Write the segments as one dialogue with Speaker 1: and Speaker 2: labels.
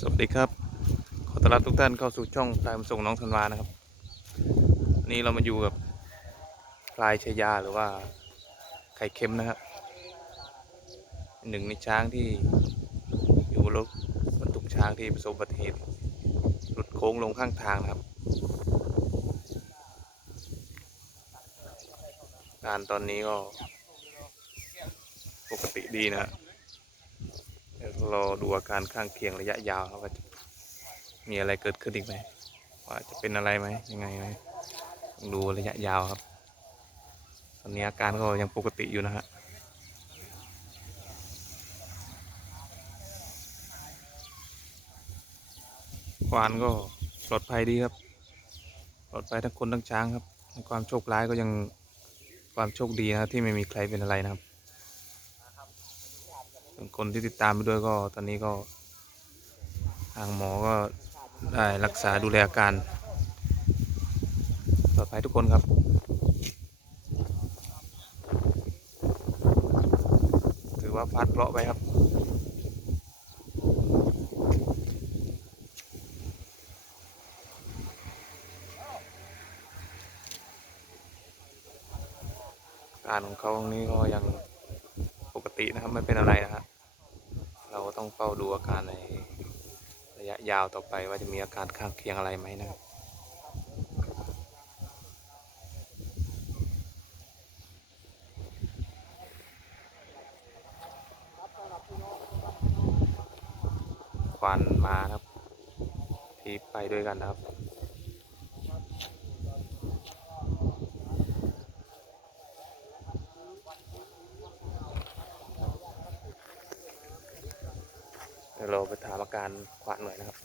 Speaker 1: สวัสดีครับ ขอต้อนรับทุกท่านเข้าสู่ช่องตามส่งน้องธันวานะครับนนี้เรามาอยู่กับพลายชายาหรือว่าไข่เค็มนะครับหนึ่งในช้างที่อยู่บนรถบรรทุกช้างที่ประสบอุบัติเหตุหลุดโค้งลงข้างทางนะครับ การตอนนี้ก็ปกติดีนะฮะเดี๋ยวรอดูอาการข้างเคียงระยะยาวครับว่าจะมีอะไรเกิดขึ้นอีกไหมว่าจะเป็นอะไรไหมยังไงไหมดูระยะยาวครับ ตอนนี้อาการก็ยังปกติอยู่นะฮะควานก็ปลอดภัยดีครับ ปลอดภัยทั้งคนทั้งช้างครับ ความโชคร้ายก็ยังความโชคดีนะที่ไม่มีใครเป็นอะไรนะครับ คนที่ติดตามไปด้วยก็ตอนนี้ก็ ทางหมอก็ได้รักษาดูแลอาการปลอดภัยทุกคนครับถือว่าฟาดเคราะไปครับการของเขาตรงนี้ก็ยังปกตินะครับไม่เป็นอะไรนะครับ ต้องเฝ้าดูอาการในระยะยาวต่อไปว่าจะมีอาการข้างเคียงอะไรไหมนะครับควันมานะครับ ที่ไปด้วยกันนะครับ ยวเราไปถามอาการขวานหน่อยนะครับ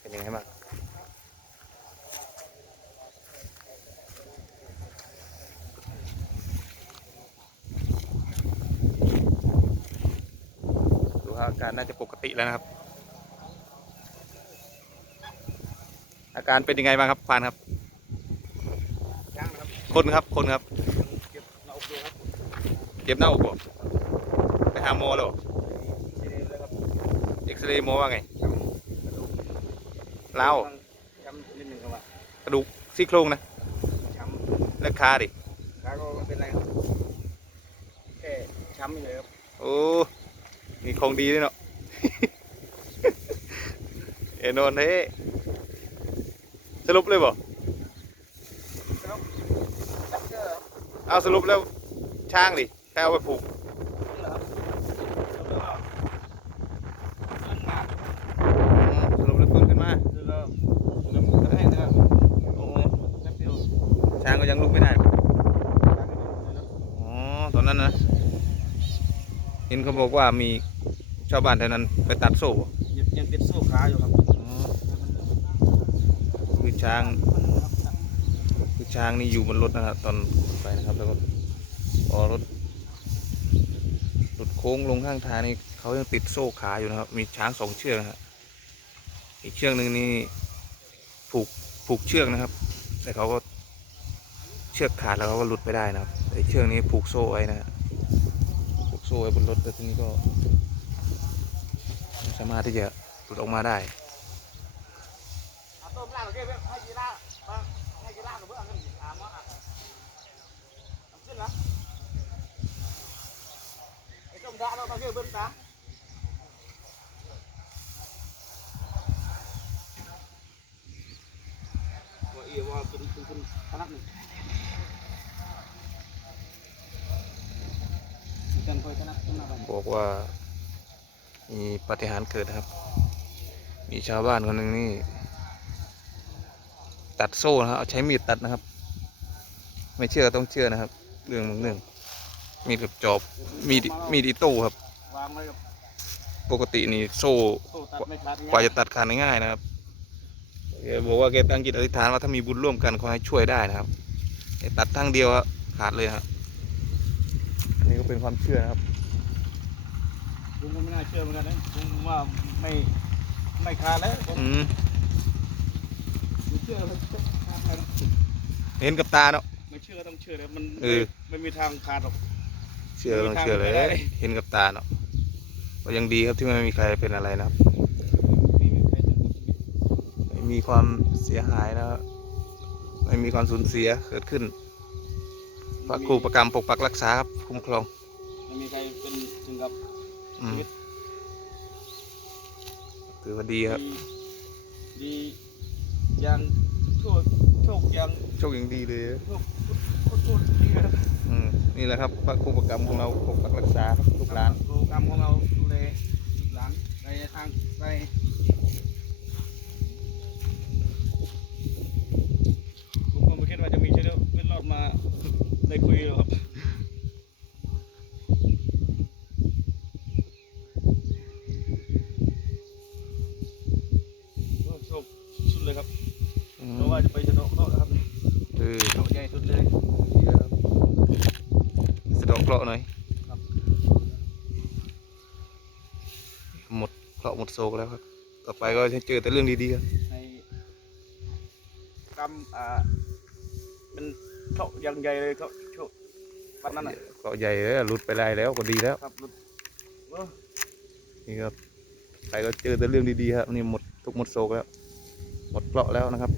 Speaker 1: เป็นยังไงบ้างดูว่าอาการน่าจะปกติแล้วนะครับ อาการเป็นยังไงบ้างครับควานครับ
Speaker 2: ย่างนะครับ
Speaker 1: คนครับคนครับ
Speaker 2: เก็บเราดูครับ
Speaker 1: เจ็บหน้าอกบ่ไปหาหมอแล้วบ่
Speaker 2: ทีนี้เลยครับ
Speaker 1: เอ็กซเรย์หมอว่าไง
Speaker 2: จำกระดูก
Speaker 1: เล้าว
Speaker 2: จำนิดหนึ่งครับว่าก
Speaker 1: ระดูกซี่โครงนะ
Speaker 2: ช้
Speaker 1: และขาดิำ
Speaker 2: แล้วก็ไม่เป็นไรครับแค่ช้ำเลยครับ
Speaker 1: โอ้มีของดีด้วยเนาะเอนนเฮ้สรุปเลยบ่
Speaker 2: จับเชือก
Speaker 1: เอาสรุปแล้วช่างดิใครเอาไปผูก
Speaker 2: เหรอครับมันมา
Speaker 1: อืมสรุปแล้วฟื้นขึ้นมา
Speaker 2: คือเราเราหมุนกระแทกนะครับ
Speaker 1: โอ้
Speaker 2: แป๊บเดียว
Speaker 1: ช้างก็ยังลุกไม่ได้ อ๋อ ตอนนั้นนะ เห็นเขาบอกว่ามีชาวบ้านแถวนั้นไปตัดโซ่บ่
Speaker 2: ยังยังติดโซ่ขาอยู่ครับ
Speaker 1: อ๋อคือช้างคือช้างนี่อยู่บนรถนะครับตอนไปนะครับแล้วก็พอรถหลุดโค้งลงข้างทางนี่เขายังติดโซ่ขาอยู่นะครับ มีช้างสองเชือกนะครับอีกเชือกหนึ่งนี่ผูกผูกเชือกนะครับ แต่เขาก็เชือกขาดแล้วเขาก็หลุดไปได้นะครับแต่อีกเชือกนี้ผูกโซ่ไว้นะผูกโซ่ไว้บนรถแต่ทีนี้ก็สามารถที่จะหลุดออกมาได้
Speaker 2: ต้มล่างเก็บไว้ให้กีฬาบ้างให้กีฬากับเพื่อนกันตามว่าอะทำขึ้นนะไอ้ต้มด่าเราต้องเก็บเบิ้ลตาว่าเอียว่าเป็นเป็นเป็นพนักหนึ่งกันคอยพนักพนักกัน
Speaker 1: บอกว่า มีปฏิหารเกิดครับ มีชาวบ้านคนหนึ่งนี่ ตัดโซ่นะครับเอาใช้มีดตัดนะครับ ไม่เชื่อต้องเชื่อนะครับ เรื่องบางเรื่องมีดกับจอบมีดมีดอิโต้ครับ ปกตินี่โซ่กว่าจะตัดขาดง่ายๆนะครับแกบอกว่าแกตั้งจิตอธิษฐานว่าถ้ามีบุญร่วมกันขอให้ช่วยได้นะครับตัดทั้งเดียวครับขาดเลยครับ เป็นความเชื่อนะครับ
Speaker 2: ลุงก็ไม่น่าเชื่อเหมือนกันนะลุงว่าไม่ไม่ขาดแล้วผม
Speaker 1: อืม
Speaker 2: ไม่เชื่อเลยขาดไปนะ
Speaker 1: เห็นกับตาเนาะ
Speaker 2: ไม่เชื่อก็ต้องเชื่อเลยมัน
Speaker 1: เออ
Speaker 2: ไม่มีทางขาดหรอก
Speaker 1: เชื่อต้องเชื่อเลย
Speaker 2: ไม่ได้
Speaker 1: เห็นกับตาเนาะก็ยังดีครับที่ไม่มีใครเป็นอะไรนะครับมีความเสียหายนะครับไม่มีความสูญเสียเกิดขึ้นพระครูประกรรมปกปักรักษาครับคุ้มครอง
Speaker 2: ไม่มีใครเป็นถึงกับ
Speaker 1: อื
Speaker 2: ชี
Speaker 1: ม
Speaker 2: วิต
Speaker 1: ถือว่าดีครับ
Speaker 2: ดีดีอย่างโชคโชคอย่าง
Speaker 1: โชคอย่างดีเลย
Speaker 2: โชคโชคโชคดีนะครับ
Speaker 1: อืมนี่แหละครับพระครูประกรรมของเราปกปักรักษาครับลูกหลาน
Speaker 2: โปรแกรมของเราดูแลลูกหลานในทางไปผมก็ไม่คิดว่าจะมีชีวิตเป็นรอดมาได้คุยหรอกครับโอ้โชคสุดเลยครับ
Speaker 1: อืม
Speaker 2: เพราะว่าจะไปชะโดาะเคราะห์นะครับ
Speaker 1: เออ
Speaker 2: โชคใหญ่สุดเลย
Speaker 1: สะดอก เคราะห์หน่อย
Speaker 2: ครับ
Speaker 1: หมดเคราะห์หมดโศกแล้วครับ ต่อไปก็จะเจอแต่เรื่องดีๆครับ
Speaker 2: ในกรรมอ่าเป็นเคราะห์อยังใหญ่เลยเขาโชควันนั้นน่ะ
Speaker 1: เคราะห์ใหญ่เลยหลุดไปได้แล้วก็ดีแล้ว
Speaker 2: ครับรถเออ
Speaker 1: นี่ครับไปก็เจอแต่เรื่องดีๆครับนี่หมดทุกข์หมดโศกแล้ว หมดเคราะห์แล้วนะครับ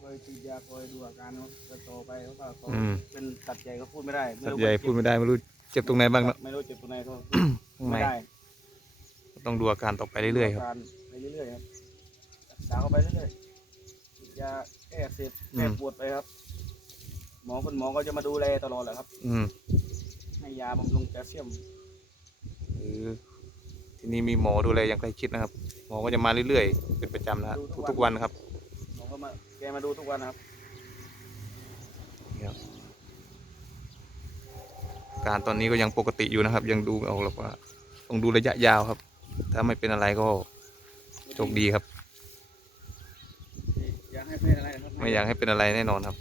Speaker 2: คอยฉีดยาคอยดูอา การเขาจะโตไปเขาก็เขา
Speaker 1: อืม
Speaker 2: เป็นตัดใหญ่ก็พูดไม่ได้ไม่
Speaker 1: สัต
Speaker 2: รู้
Speaker 1: ว์ใหญ่พูดไม่ได้ไม่รู้เจ็บตรงไหนบ้างเนอะ
Speaker 2: ไม่รู้เจ็บตรงไหนเขา
Speaker 1: ข้างใน
Speaker 2: ไม่ได้
Speaker 1: ต้องดูอาการต่อไปเรื่อยๆครับา
Speaker 2: การไปเรื่อยๆครับรักษาเขาไปเรื่อยๆฉีดยาแก้อักเสพ
Speaker 1: อืม
Speaker 2: แก้ปวดไปครับ หมอคุณหมอก็จะมาดูแลตลอดแหละครับ
Speaker 1: อืม
Speaker 2: ให้ยาบำรุงแคลเซียม
Speaker 1: หรือที่นี่มีหมอดูแลอย่างใกล้ชิดนะครับ หมอก็จะมาเรื่อยๆ เป็นประจำนะฮะทุกๆวันครับ
Speaker 2: หมอก็มาแกมาดูทุกวันนะครับ
Speaker 1: การตอนนี้ก็ยังปกติอยู่นะครับ ยังดูไม่ออกหรอกว่าต้องดูระยะยาวครับ ถ้าไม่เป็นอะไรก็โชคดีครับ
Speaker 2: อยากให้เป็นอะไรนะครับ
Speaker 1: ไม่อยากให้เป็นอะไรแน่นอนครับ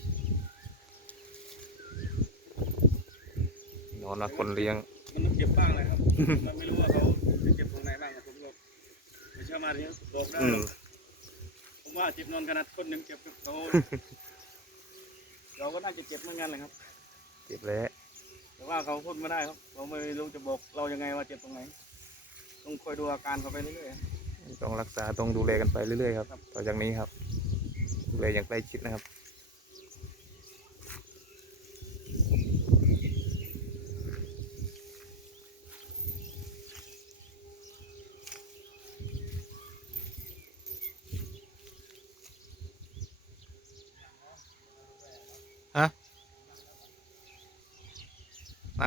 Speaker 1: นอนว่าคนเลี้ยง
Speaker 2: มันต้องเจ็บบ้างเลยครับ เราไม่รู้ว่าเขาจะเจ็บตรงไหนบ้างครับผมก็ไม่เชื่อมาทีนี้บอกได้
Speaker 1: อืม
Speaker 2: ผมว่าเจ็บนอนขนาดคนหนึ่งเจ็บกับเขา เราก็น่าจะเจ็บเหมือนกันเลยครับ
Speaker 1: เจ็บแล้ว
Speaker 2: แต่ว่าเขาพูดไม่ได้ครับ เราไม่รู้จะบอกเรายังไงว่าเจ็บตรงไหน ต้องคอยดูอาการเขาไปเรื่อย
Speaker 1: ต้องรักษาต้องดูแลกันไปเรื่อยๆครับ ต่อจากนี้ครับ ดูแลอย่างใกล้ชิดนะครับ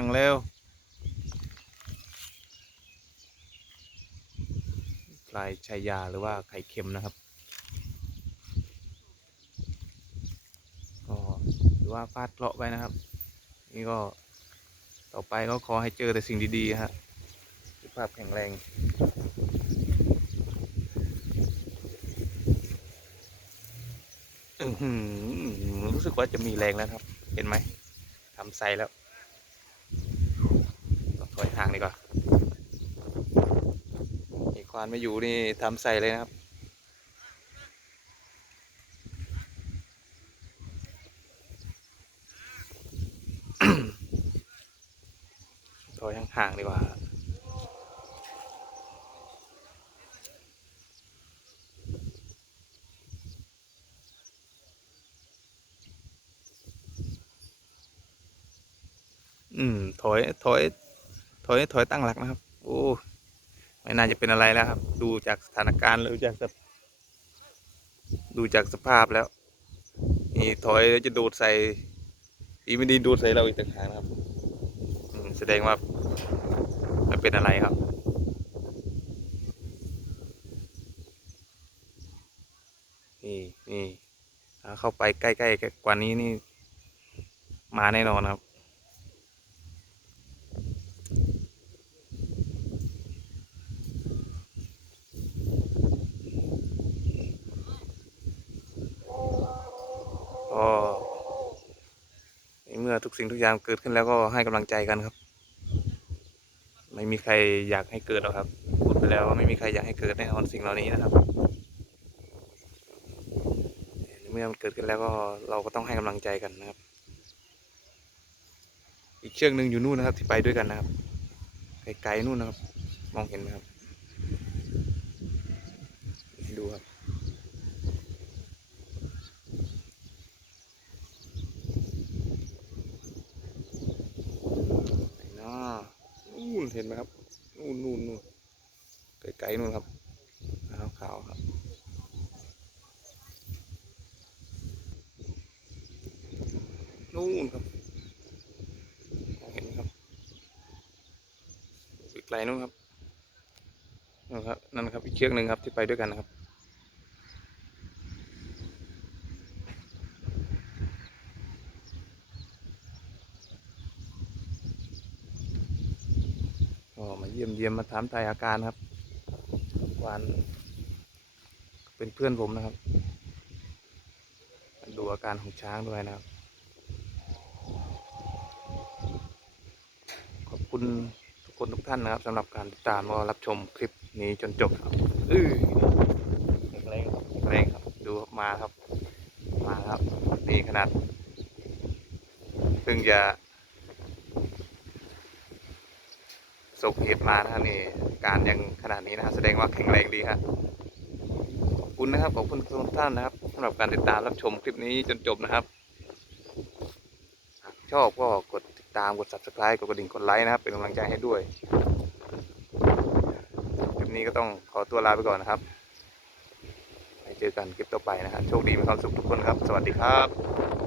Speaker 1: งเร็วปลายชายาหรือว่าไข่เค็มนะครับก็ถือว่าฟาดเคราะไปนะครับ นี่ก็ต่อไปก็ขอให้เจอแต่สิ่งดีๆฮะสุขภาพแข็งแรงรู้สึกว่าจะมีแรงแล้วครับ เห็นไหมทำไซแล้ว ถอยห่างดีกว่าอีควานไม่อยู่นี่ทำใส่เลยนะครับ ถอยห่างดีกว่าอืมถอยถอย ถอยถอยตั้งหลักนะครับ โอ้ไม่น่าจะเป็นอะไรแล้วครับ ดูจากสถานการณ์แล้วจากดูจากสภาพแล้ว นี่ถอยแล้วจะโดดใส่ดีไม่ดีโดดใส่เราอีกต่างหากนะครับแสดงว่าไม่เป็นอะไรครับนี่นี่เข้าไปใกล้ๆกว่านี้นี่มาแน่นอนครับ ก็ในเมื่อทุก สิ่งทุกอย่างเกิดขึ้นแล้วก็ให้กำลังใจกันครับ ไม่มีใครอยากให้เกิดหรอกครับพูดไปแล้วว่าไม่มีใครอยากให้เกิดแน่นอนสิ่งเหล่านี้นะครับเมื่อมันเกิดขึ้นแล้วก็เราก็ต้องให้กำลังใจกันนะครับ อีกเชือกหนึ่งอยู่นู่นนะครับ ที่ไปด้วยกันนะครับไกลๆนู่นนะครับ มองเห็นไหมครับดูครับไหนเนาะนู่น เห็นไหมครับ นู่นนู่นนู่นไกลๆนู่นครับขาวๆครับ นู่นครับเห็นไหมครับไกลนู่นครับนั่นครับนั่นครับอีกเชือกหนึ่งครับที่ไปด้วยกันนะครับ ก็มาเยี่ยมเยี่ยมมาถามไทยอาการครับวานเป็นเพื่อนผมนะครับ ดูอาการของช้างด้วยนะครับ ขอบคุณทุกคนทุกท่านนะครับสำหรับการติดตามและรับชมคลิปนี้จนจบครับอื้อแรงครับแรงครับ ดูมาครับ มาครับนี่ขนาดเพิ่งจะประ สบเหตุมานะครับนี่การยังขนาดนี้นะครับแสดงว่าแข็งแรงดีครับขอบคุณนะครับขอบคุณทุกท่านนะครับสำหรับการติดตามรับชมคลิปนี้จนจบนะครับชอบก็กดติดตามกด subscribe กดกระดิ่งกดไลค์นะครับ เป็นกำลังใจให้ด้วย คลิปนี้ก็ต้องขอตัวลาไปก่อนนะครับไว้เจอกันคลิปต่อไปนะครับโชคดีมีความสุขทุกคนครับ สวัสดีครับ